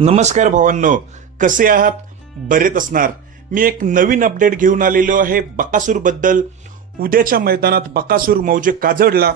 नमस्कार भावांनो कसे आहात? बरेच असणार. मी एक नवीन अपडेट घेऊन आलेलो आहे बकासूरबद्दल. उद्याच्या मैदानात बकासूर मौजे काजडला.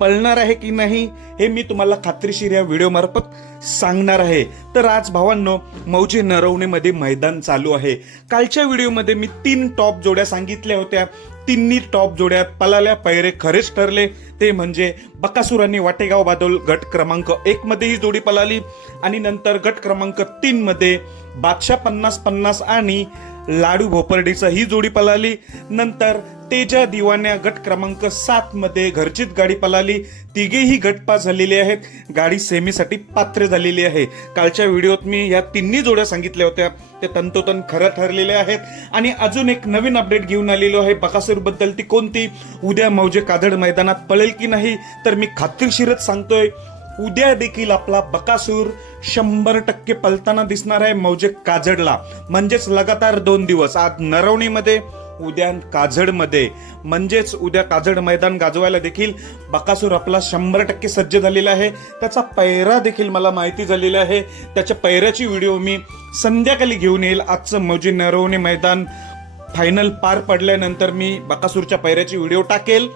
पळणार आहे की नाही हे मी तुम्हाला खात्रीशीर या व्हिडिओमार्फत सांगणार आहे. तर आज भावांनो मौजे नरवणेमध्ये मैदान चालू आहे. कालच्या व्हिडिओमध्ये मी तीन टॉप जोड्या सांगितल्या होत्या. तिन्ही टॉप जोड्या पलाल्या पैरे खरेच ठरले. ते म्हणजे बकासुरांनी वाटेगाव बादल गट क्रमांक एक मध्ये ही जोडी पलाली आणि नंतर गट क्रमांक तीन मध्ये बादशाह पन्नास पन्नास आणि लाडू भोपर्डीचा ही जोडी पलाली नंतर तेजा दिवान्या गट क्रमांक सात मध्ये घरचीच गाडी पळाली. तिघेही गटपास झालेले आहेत. गाडी सेमीसाठी पात्र झालेली आहे. कालच्या व्हिडिओत मी या तिन्ही जोड्या सांगितल्या होत्या. ते तंतोतंत खरं ठरलेले आहेत. आणि अजून एक नवीन अपडेट घेऊन आलेलो आहे. बकासूरबद्दल ती कोणती? उद्या मौजे कादड मैदानात पळेल की नाही? तर मी खात्रीशीरच सांगतोय. उद्या देखील आपला बकासूर शंभर टक्के पलताना दिसणार आहे मौजे काजडला. म्हणजेच लगातार दोन दिवस. आज नरवणीमध्ये उद्या काजडमध्ये. म्हणजेच उद्या काजड मैदान गाजवायला देखील बकासूर आपला शंभर टक्के सज्ज झालेला आहे. त्याचा पैरा देखील मला माहिती झालेला आहे. त्याच्या पैऱ्याची व्हिडिओ मी संध्याकाळी घेऊन येईल. आजचं मौजे नरवणे मैदान फायनल पार पडल्यानंतर मी बकासूरच्या पैऱ्याची व्हिडिओ टाकेल.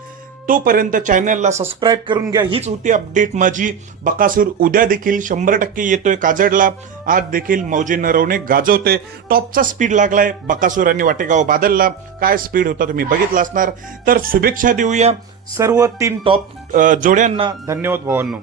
तोपर्यंत चॅनलला सबस्क्राईब करून घ्या. हीच होती अपडेट माझी. बकासूर उद्या देखील शंभर टक्के येतोय काजडला. आज देखील मौजे नरवणे गाजवते टॉपचा स्पीड लागलाय बकासूर आणि वाटेगाव बादलला. काय स्पीड होता तुम्ही बघितला असणार. तर शुभेच्छा देऊया. सर्व तीन टॉप जोड्यांना धन्यवाद भावांनो.